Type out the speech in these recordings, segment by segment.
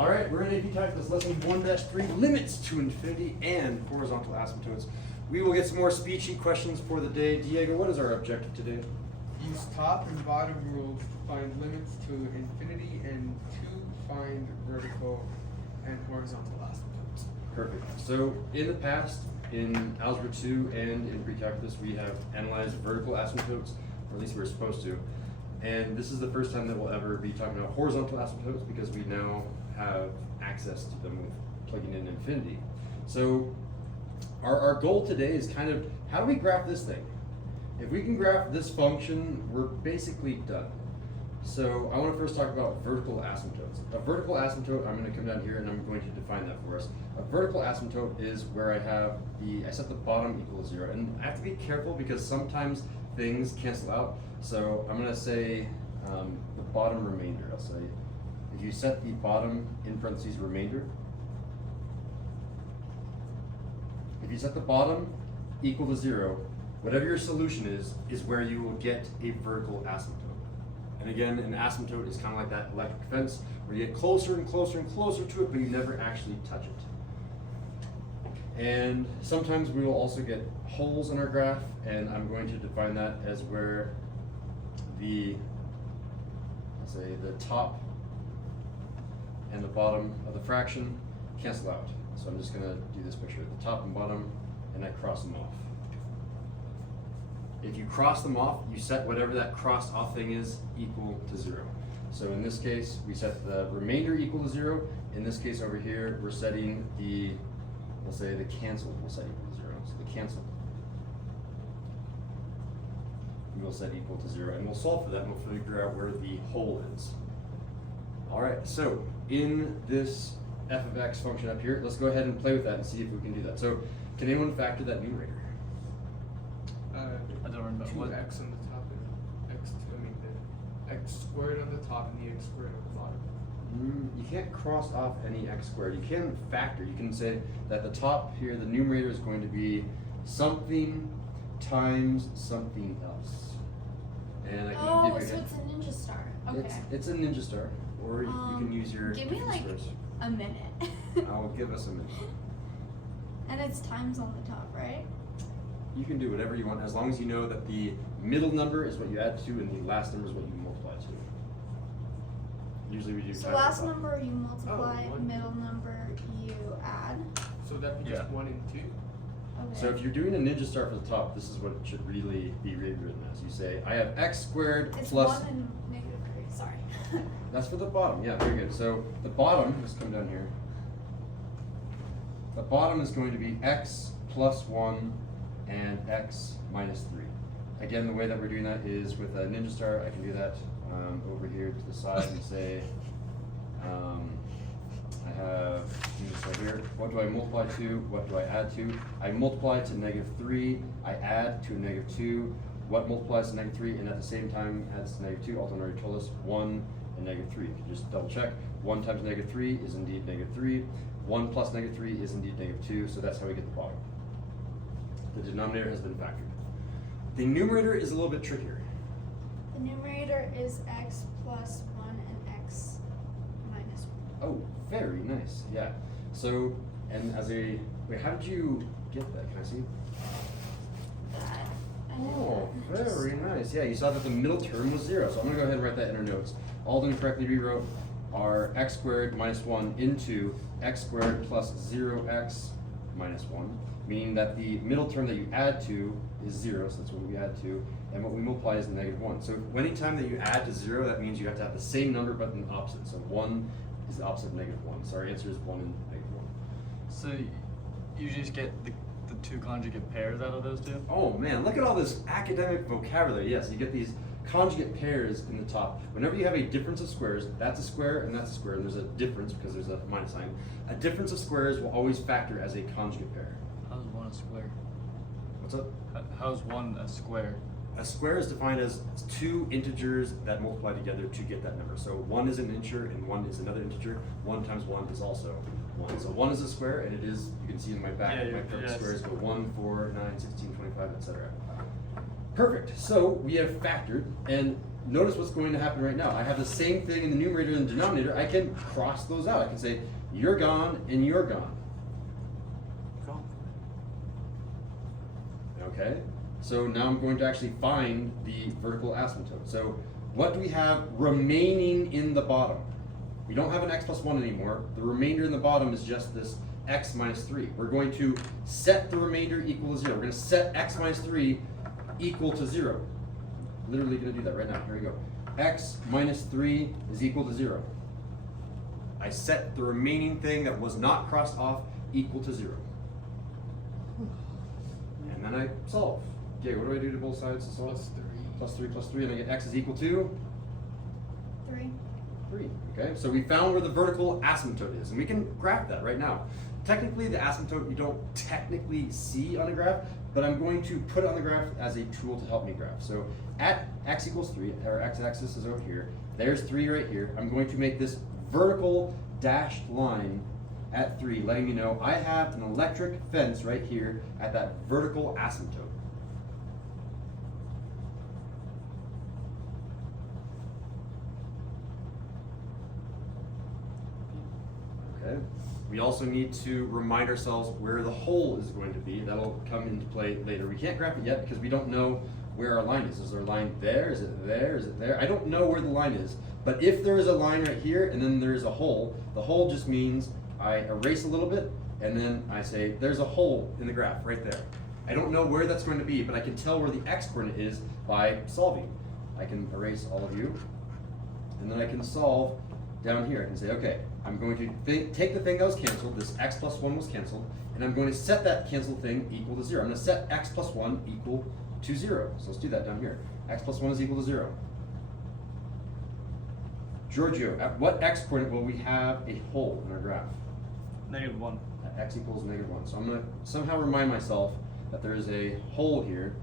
All right, we're in AP Calculus lesson 1-3, limits to infinity and horizontal asymptotes. We will get some more speed sheet questions for the day. Diego, what is our objective today? Use top and bottom rules to find limits to infinity and to find vertical and horizontal asymptotes. Perfect. So in the past, in Algebra 2 and in pre-calculus, we have analyzed vertical asymptotes, or at least we're supposed to. And this is the first time that we'll ever be talking about horizontal asymptotes because we now have access to them with plugging in infinity. So our goal today is kind of, how do we graph this thing? If we can graph this function, we're basically done. So I want to first talk about vertical asymptotes. A vertical asymptote, I'm going to come down here and I'm going to define that for us. A vertical asymptote is where I set the bottom equal to 0. And I have to be careful because sometimes things cancel out. So I'm going to say the bottom remainder. I'll say if you set the bottom in parentheses remainder, if you set the bottom equal to 0, whatever your solution is where you will get a vertical asymptote. And again, an asymptote is kind of like that electric fence where you get closer and closer and closer to it, but you never actually touch it. And sometimes we will also get holes in our graph, and I'm going to define that as where let's say the top and the bottom of the fraction cancel out. So I'm just going to do this picture, the top and bottom, and I cross them off. If you cross them off, you set whatever that crossed off thing is equal to 0. So in this case, we set the remainder equal to 0. In this case over here, we're setting we'll say the cancelled will set equal to 0. So the cancelled we will set equal to 0. And we'll solve for that and we'll figure out where the hole is. All right, so in this f of x function up here, let's go ahead and play with that and see if we can do that. So can anyone factor that numerator? I don't remember. 2x on the top and the x squared on the top and the x squared on the bottom. You can't cross off any x squared. You can factor. You can say that the top here, the numerator is going to be something times something else. And I can give you so it's a ninja star. Okay. It's a ninja star, or you can use your. Give me like squares. a minute. I'll give us a minute. And it's times on the top, right? You can do whatever you want as long as you know that the middle number is what you add to and the last number is what you multiply to. Usually we do. So last number you multiply, one. middle number you add. So that'd be just 1 and 2. Okay. So if you're doing a ninja star for the top, this is what it should really be written as. You say, I have x squared it's plus. 1 and negative 3. Sorry. That's for the bottom. Yeah, very good. So the bottom, let's come down here. The bottom is going to be x plus 1 and x minus 3. Again, the way that we're doing that is with a ninja star. I can do that over here to the side and say, I have ninja star here. What do I multiply to? What do I add to? I multiply to -3. I add to a -2. What multiplies to -3 and at the same time adds to -2? Alton already told us 1 and -3. If you just double check, 1 times -3 is indeed -3. 1 plus -3 is indeed -2. So that's how we get the bottom. The denominator has been factored. The numerator is a little bit trickier. The numerator is x plus 1 and x minus 1. Oh, very nice. Yeah. So, and wait, how did you get that? Can I see? That. Oh, very nice. Yeah, you saw that the middle term was 0. So I'm going to go ahead and write that in our notes. Alden correctly rewrote our x squared minus 1 into x squared plus 0x minus 1. Meaning that the middle term that you add to is 0, so that's what we add to, and what we multiply is -1. So anytime that you add to 0, that means you have to have the same number but an opposite. So 1 is the opposite of -1. So our answer is 1 and -1. So you just get the two conjugate pairs out of those two? Oh man, look at all this academic vocabulary. Yes, you get these conjugate pairs in the top. Whenever you have a difference of squares, that's a square and that's a square, and there's a difference because there's a minus sign. A difference of squares will always factor as a conjugate pair. How's one a square? What's up? How's one a square? A square is defined as two integers that multiply together to get that number. So 1 is an integer and 1 is another integer. 1 times 1 is also 1. So 1 is a square, and it is, you can see in my back, my perfect squares go 1, 4, 9, 16, 25, etc. Perfect. So we have factored, and notice what's going to happen right now. I have the same thing in the numerator and the denominator. I can cross those out. I can say, you're gone and you're gone. Okay, so now I'm going to actually find the vertical asymptote. So what do we have remaining in the bottom? We don't have an x plus 1 anymore. The remainder in the bottom is just this x minus 3. We're going to set the remainder equal to 0. We're going to set x minus 3 equal to 0. Literally going to do that right now. Here we go. X minus 3 is equal to 0. I set the remaining thing that was not crossed off equal to 0. And then I solve. Okay, what do I do to both sides to solve? Plus 3. Plus 3, and I get x is equal to 3. 3. Okay, so we found where the vertical asymptote is, and we can graph that right now. Technically, the asymptote you don't technically see on a graph, but I'm going to put it on the graph as a tool to help me graph. So at x equals 3, our x-axis is over here. There's 3 right here. I'm going to make this vertical dashed line at 3, letting me know I have an electric fence right here at that vertical asymptote. Okay. We also need to remind ourselves where the hole is going to be. That'll come into play later. We can't graph it yet because we don't know where our line is. Is our line there? Is it there? Is it there? I don't know where the line is. But if there is a line right here and then there's a hole, the hole just means I erase a little bit and then I say there's a hole in the graph right there. I don't know where that's going to be, but I can tell where the x coordinate is by solving. I can erase all of you and then I can solve down here. I can say, okay, I'm going to take the thing that was canceled, this x plus 1 was canceled, and I'm going to set that canceled thing equal to 0. I'm going to set x plus 1 equal to 0. So let's do that down here. X plus 1 is equal to 0. Giorgio, at what x coordinate will we have a hole in our graph? -1. At x equals -1. So I'm going to somehow remind myself that there is a hole here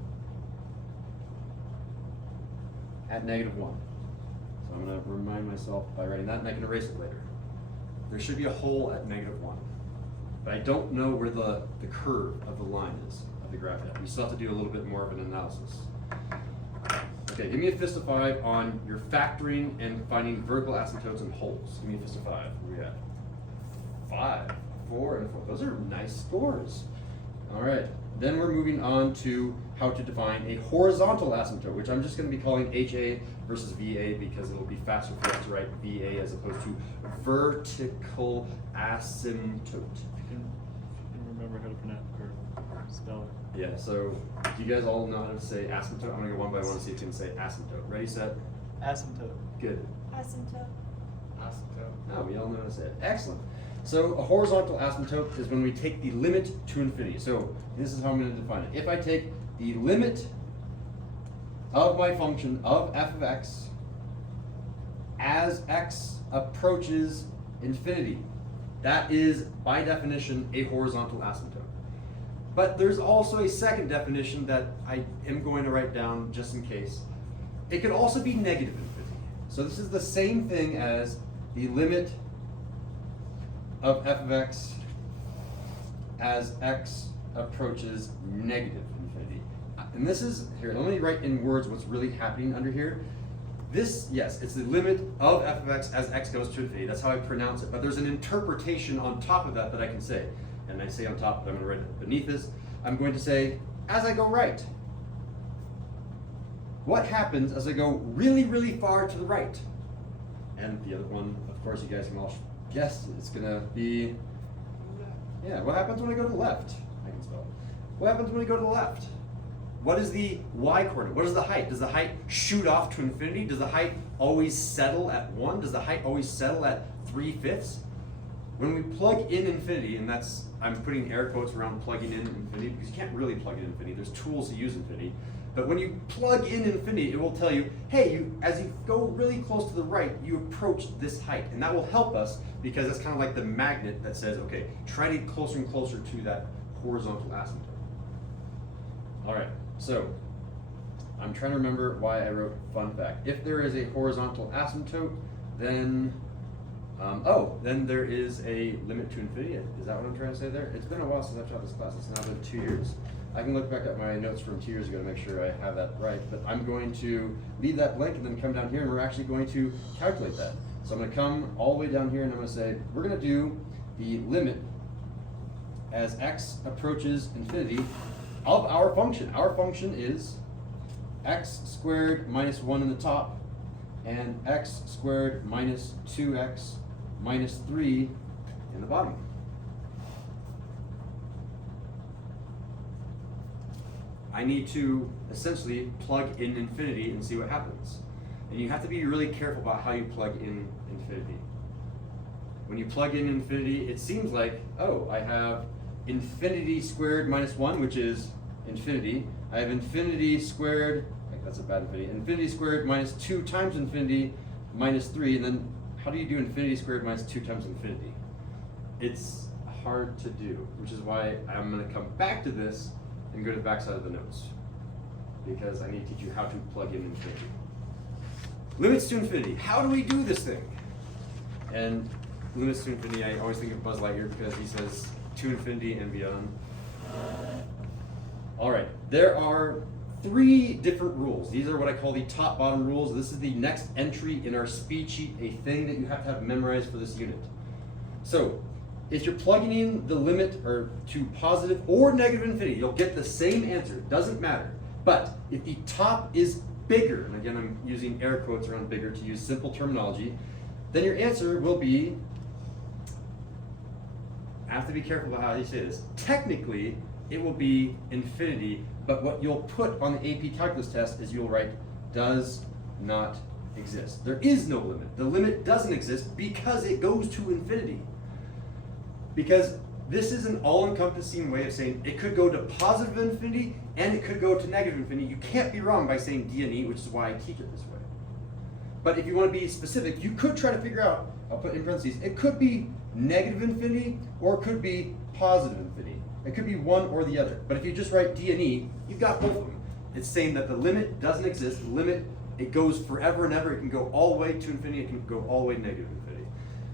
at -1. So I'm going to remind myself by writing that, and I can erase it later. There should be a hole at -1. But I don't know where the curve of the line is of the graph yet. We still have to do a little bit more of an analysis. Okay, give me a fist of 5 on your factoring and finding vertical asymptotes and holes. Give me a fist of 5. Where we at? 5, 4, and 4. Those are nice scores. All right, then we're moving on to how to define a horizontal asymptote, which I'm just going to be calling HA versus VA because it'll be faster for us to write VA as opposed to vertical asymptote. If you can remember how to pronounce or spell it. Yeah, so do you guys all know how to say asymptote? I'm going to go one by one and see if you can say asymptote. Ready, set? Asymptote. Good. Asymptote. Asymptote. Oh, we all know how to say it. Excellent. So a horizontal asymptote is when we take the limit to infinity. So this is how I'm going to define it. If I take the limit of my function of f of x as x approaches infinity, that is by definition a horizontal asymptote. But there's also a second definition that I am going to write down just in case. It could also be negative infinity. So this is the same thing as the limit of f of x as x approaches negative infinity. And this is, here, let me write in words what's really happening under here. This, yes, it's the limit of f of x as x goes to infinity. That's how I pronounce it. But there's an interpretation on top of that that I can say. And I say on top, but I'm going to write it beneath this. I'm going to say, as I go right. What happens as I go really, really far to the right? And the other one, of course, you guys can all guess, it's going to be, yeah, what happens when I go to the left? I can spell it. What happens when I go to the left? What is the y coordinate? What is the height? Does the height shoot off to infinity? Does the height always settle at 1? Does the height always settle at 3/5? When we plug in infinity, and that's, I'm putting air quotes around plugging in infinity because you can't really plug in infinity. There's tools to use infinity. But when you plug in infinity, it will tell you, hey, as you go really close to the right, you approach this height. And that will help us because it's kind of like the magnet that says, okay, try to get closer and closer to that horizontal asymptote. All right, so I'm trying to remember why I wrote fun fact. If there is a horizontal asymptote, then Then there is a limit to infinity. Is that what I'm trying to say there? It's been a while since I've taught this class. It's now been 2 years. I can look back at my notes from 2 years ago to make sure I have that right, but I'm going to leave that blank and then come down here and we're actually going to calculate that. So I'm going to come all the way down here and I'm going to say, we're going to do the limit as x approaches infinity of our function. Our function is x squared minus 1 in the top and x squared minus 2x minus 3 in the bottom. I need to essentially plug in infinity and see what happens. And you have to be really careful about how you plug in infinity. When you plug in infinity, it seems like, oh, I have infinity squared minus 1, which is infinity. I have infinity squared, that's a bad infinity, infinity squared minus 2 times infinity minus 3, and then how do you do infinity squared minus 2 times infinity? It's hard to do, which is why I'm going to come back to this and go to the back side of the notes, because I need to teach you how to plug in infinity. Limits to infinity. How do we do this thing? And limits to infinity, I always think of Buzz Lightyear because he says to infinity and beyond. All right, there are 3 different rules. These are what I call the top-bottom rules. This is the next entry in our speed sheet, a thing that you have to have memorized for this unit. So, if you're plugging in the limit or to positive or negative infinity, you'll get the same answer. It doesn't matter. But if the top is bigger, and again I'm using air quotes around bigger to use simple terminology, then your answer will be, I have to be careful about how you say this. Technically, it will be infinity, but what you'll put on the AP Calculus test is you'll write does not exist. There is no limit. The limit doesn't exist because it goes to infinity. Because this is an all-encompassing way of saying it could go to positive infinity and it could go to negative infinity. You can't be wrong by saying D and E, which is why I teach it this way. But if you want to be specific, you could try to figure out, I'll put in parentheses, it could be negative infinity or it could be positive infinity. It could be one or the other. But if you just write D and E, you've got both of them. It's saying that the limit doesn't exist. The limit, it goes forever and ever. It can go all the way to infinity. It can go all the way to negative infinity.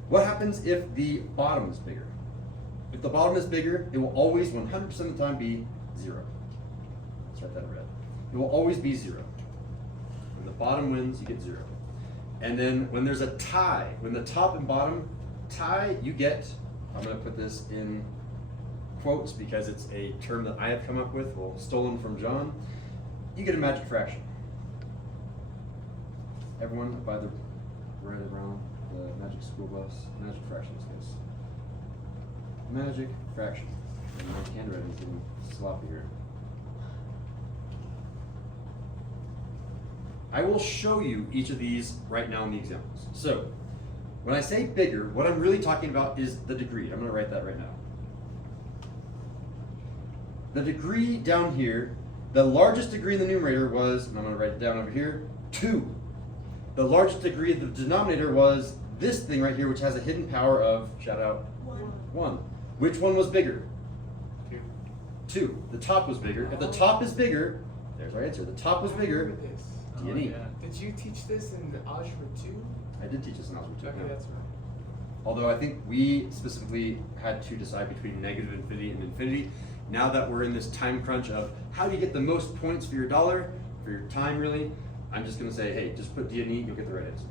What happens if the bottom is bigger? If the bottom is bigger, it will always 100% of the time be 0. Let's write that in red. It will always be 0. When the bottom wins, you get 0. And then when there's a tie, when the top and bottom tie, you get, I'm going to put this in quotes because it's a term that I have come up with, well, stolen from John. You get a magic fraction. Everyone by the right around the magic school bus, magic fraction in this case. Magic fraction. And my handwriting is getting sloppy here. I will show you each of these right now in the examples. So, when I say bigger, what I'm really talking about is the degree. I'm going to write that right now. The degree down here, the largest degree in the numerator was, and I'm going to write it down over here, 2. The largest degree of the denominator was this thing right here, which has a hidden power of, shout out, 1. Which one was bigger? 2. The top was bigger. If the top is bigger, there's our answer. The top was bigger, D and E. Yeah. Did you teach this in Algebra 2? I did teach this in Algebra 2. Okay, yeah. that's right. Although I think we specifically had to decide between negative infinity and infinity. Now that we're in this time crunch of how do you get the most points for your dollar, for your time really, I'm just going to say, hey, just put D and E, you'll get the right answer.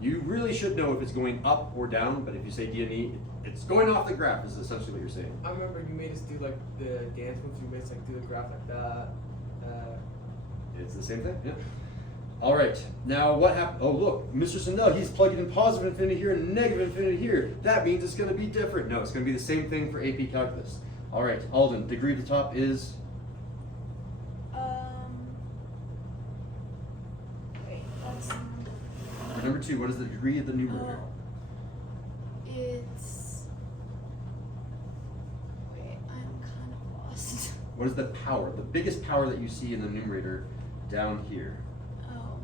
You really should know if it's going up or down, but if you say D and E, it's going off the graph is essentially what you're saying. I remember you made us do like the dance moves. You made us like do the graph like that. It's the same thing, yeah. All right, now what happened? Oh, look, Mr. Sandell, he's plugging in positive infinity here and negative infinity here. That means it's going to be different. No, it's going to be the same thing for AP Calculus. All right, Alden, degree of the top is? Wait, that's Number 2, what is the degree of the numerator? it's. Wait, I'm kind of lost. What is the power? The biggest power that you see in the numerator down here? Oh,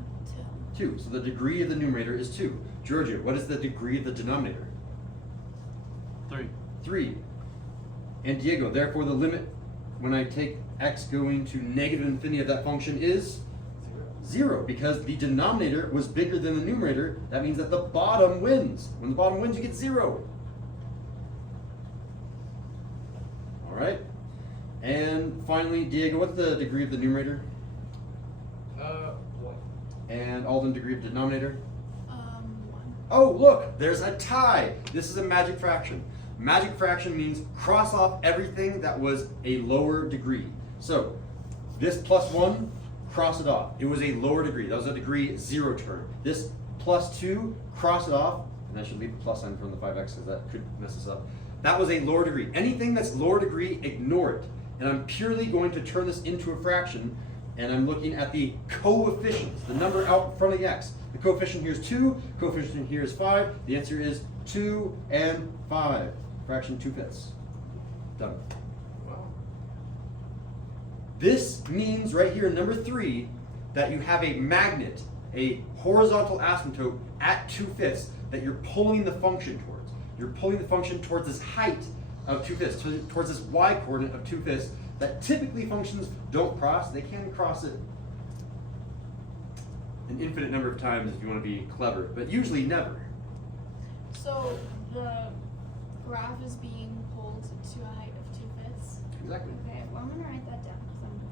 2. So the degree of the numerator is 2. Georgia, what is the degree of the denominator? 3. 3. And Diego, therefore the limit when I take x going to negative infinity of that function is 0. 0, because the denominator was bigger than the numerator. That means that the bottom wins. When the bottom wins, you get 0. All right. And finally, Diego, what's the degree of the numerator? 1. And Alden, degree of denominator? 1. Oh, look, there's a tie. This is a magic fraction. Magic fraction means cross off everything that was a lower degree. So this plus 1, cross it off. It was a lower degree. That was a degree 0 term. This plus 2, cross it off. And I should leave the plus sign from the 5x because that could mess us up. That was a lower degree. Anything that's lower degree, ignore it. And I'm purely going to turn this into a fraction. And I'm looking at the coefficients, the number out in front of the x. The coefficient here is 2, coefficient here is 5. The answer is 2 and 5. Fraction 2/5. Done. Wow. This means right here in number 3 that you have a magnet, a horizontal asymptote at 2/5 that you're pulling the function towards. You're pulling the function towards this height of 2/5, towards this y coordinate of 2/5 that typically functions don't cross. They can cross it an infinite number of times if you want to be clever, but usually never. So the graph is being pulled to a height of 2/5. Exactly. Okay, well I'm gonna write that down because I'm gonna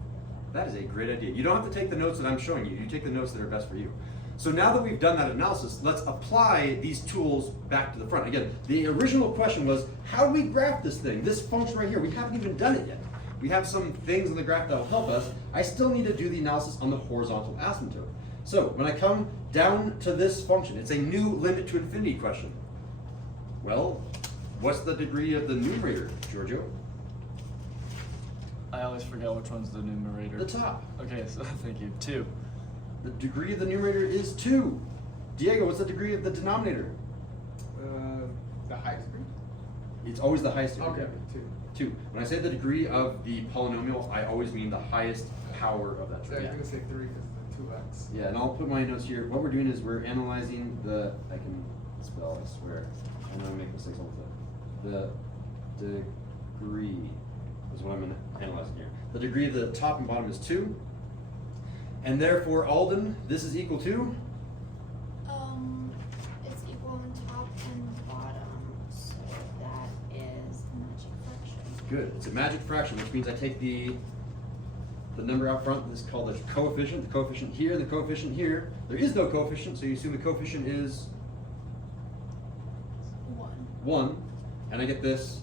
forget That is a great idea. You don't have to take the notes that I'm showing you. You take the notes that are best for you. So now that we've done that analysis, let's apply these tools back to the front. Again, the original question was, how do we graph this thing? This function right here, we haven't even done it yet. We have some things on the graph that will help us. I still need to do the analysis on the horizontal asymptote. So when I come down to this function, it's a new limit to infinity question. Well, what's the degree of the numerator, Giorgio? I always forget which one's the numerator. The top. Okay, so thank you. 2. The degree of the numerator is 2. Diego, what's the degree of the denominator? The highest degree? It's always the highest degree. Okay, 2. 2. When I say the degree of the polynomial, I always mean the highest power of that So I term. was gonna say 3 because of the 2x. Yeah, and I'll put my notes here. What we're doing is we're analyzing the, I can spell, I swear. I know I make mistakes all the time. The degree is what I'm analyzing here. The degree of the top and bottom is 2. And therefore, Alden, this is equal to? It's equal on top and bottom, so that is magic fraction. Good. It's a magic fraction, which means I take the number out front. This is called the coefficient. The coefficient here and the coefficient here. There is no coefficient, so you assume the coefficient is 1. 1. And I get this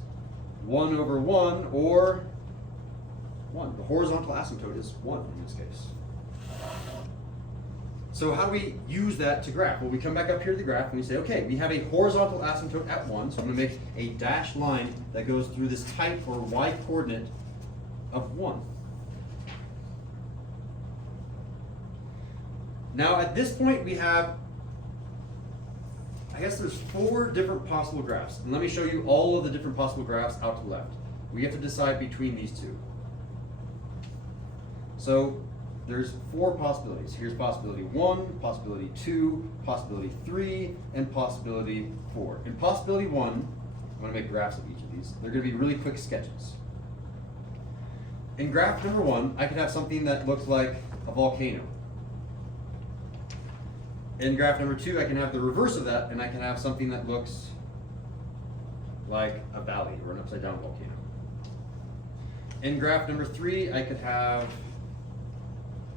1 over 1, or 1. The horizontal asymptote is 1 in this case. So how do we use that to graph? Well, we come back up here to the graph and we say, okay, we have a horizontal asymptote at 1, so I'm going to make a dashed line that goes through this type or y coordinate of 1. Now at this point we have, I guess there's 4 different possible graphs. And let me show you all of the different possible graphs out to the left. We have to decide between these 2. So there's 4 possibilities. Here's possibility 1, possibility 2, possibility 3, and possibility 4. In possibility 1, I'm going to make graphs of each of these. They're going to be really quick sketches. In graph number 1, I could have something that looks like a volcano. In graph number 2, I can have the reverse of that, and I can have something that looks like a valley or an upside down volcano. In graph number 3, I could have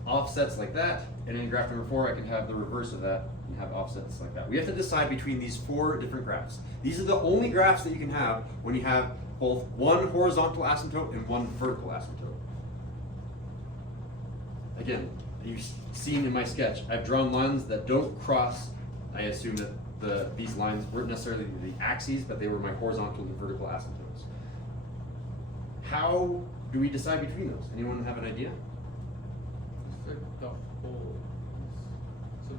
offsets like that, and in graph number 4, I can have the reverse of that and have offsets like that. We have to decide between these 4 different graphs. These are the only graphs that you can have when you have both one horizontal asymptote and one vertical asymptote. Again, you've seen in my sketch, I've drawn lines that don't cross. I assume that these lines weren't necessarily the axes, but they were my horizontal and vertical asymptotes. How do we decide between those? Anyone have an idea? It's like the whole. So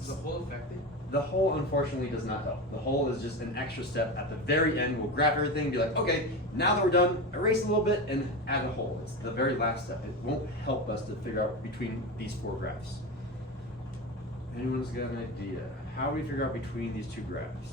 is the whole affected? The whole, unfortunately, does not help. The whole is just an extra step at the very end. We'll graph everything and be like, okay, now that we're done, erase a little bit and add a whole. It's the very last step. It won't help us to figure out between these 4 graphs. Anyone's got an idea? How do we figure out between these 2 graphs?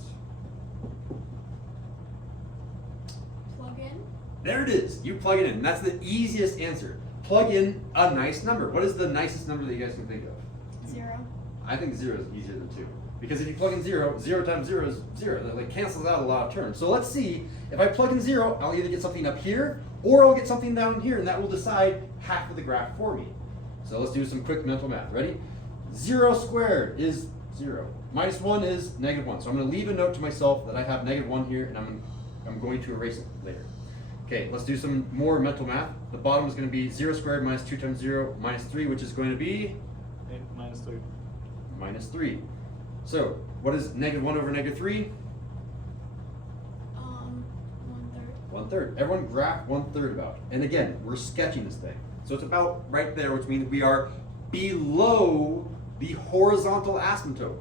Plug in. There it is. You plug it in. That's the easiest answer. plug in a nice number. What is the nicest number that you guys can think of? 0. I think 0 is easier than 2. Because if you plug in 0, 0 times 0 is 0. That like cancels out a lot of terms. So let's see, if I plug in 0, I'll either get something up here, or I'll get something down here, and that will decide half of the graph for me. So let's do some quick mental math. Ready? 0 squared is 0. Minus 1 is -1. So I'm going to leave a note to myself that I have -1 here, and I'm going to erase it later. Okay, let's do some more mental math. The bottom is going to be 0 squared minus 2 times 0 minus 3, which is going to be 8 minus 3. minus 3. So, what is -1 over -3? 1/3. 1/3. Everyone graph 1/3 about. And again, we're sketching this thing. So it's about right there, which means we are below the horizontal asymptote.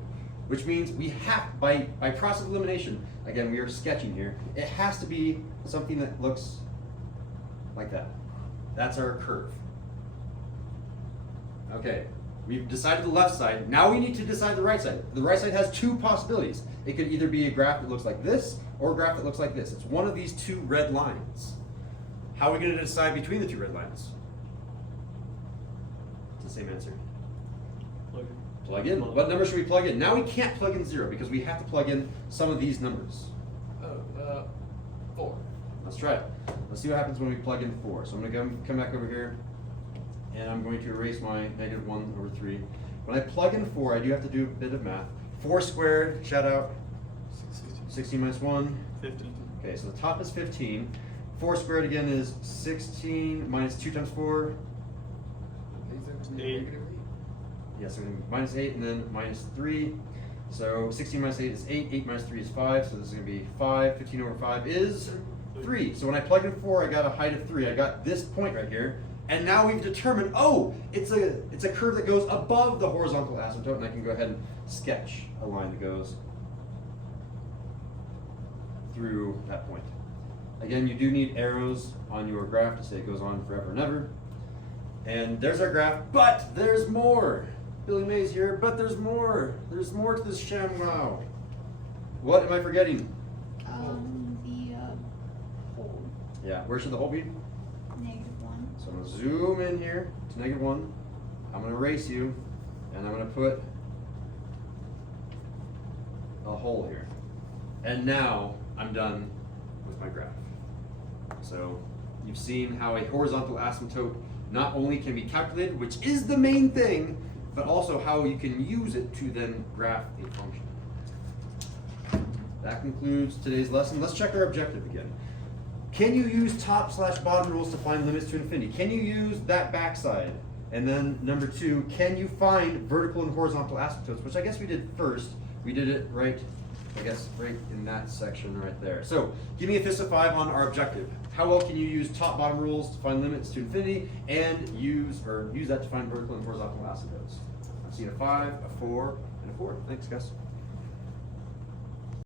Which means we have, by process of elimination, again, we are sketching here, it has to be something that looks like that. That's our curve. Okay, we've decided the left side. Now we need to decide the right side. The right side has two possibilities. It could either be a graph that looks like this, or a graph that looks like this. It's one of these two red lines. How are we going to decide between the two red lines? It's the same answer. Plug in. What number should we plug in? Now we can't plug in 0 because we have to plug in some of these numbers. 4. Let's try it. Let's see what happens when we plug in 4. So I'm going to come back over here, and I'm going to erase my -1 over 3. When I plug in 4, I do have to do a bit of math. 4 squared, shout out, 16 minus 1. 15. Okay, so the top is 15. 4 squared again is 16 minus 2 times 4. Eight. Yeah, so minus 8 and then minus 3. So 16 minus 8 is 8, 8 minus 3 is 5, so this is going to be 5. 15 over 5 is 3. So when I plug in 4, I got a height of 3. I got this point right here. And now we've determined, oh, it's a curve that goes above the horizontal asymptote, and I can go ahead and sketch a line that goes through that point. Again, you do need arrows on your graph to say it goes on forever and ever. And there's our graph, but there's more. Billy Mays here, but there's more. There's more to this ShamWow. What am I forgetting? The hole. Yeah, where should the hole be? -1. So I'm going to zoom in here to -1. I'm going to erase you, and I'm going to put a hole here. And now I'm done with my graph. So you've seen how a horizontal asymptote not only can be calculated, which is the main thing, but also how you can use it to then graph a function. That concludes today's lesson. Let's check our objective again. Can you use top/bottom rules to find limits to infinity? Can you use that backside? And then number 2, can you find vertical and horizontal asymptotes? Which I guess we did first. We did it right, I guess, right in that section right there. So give me a fist of 5 on our objective. How well can you use top-bottom rules to find limits to infinity and use that to find vertical and horizontal asymptotes? I've seen a 5, a 4, and a 4. Thanks, guys.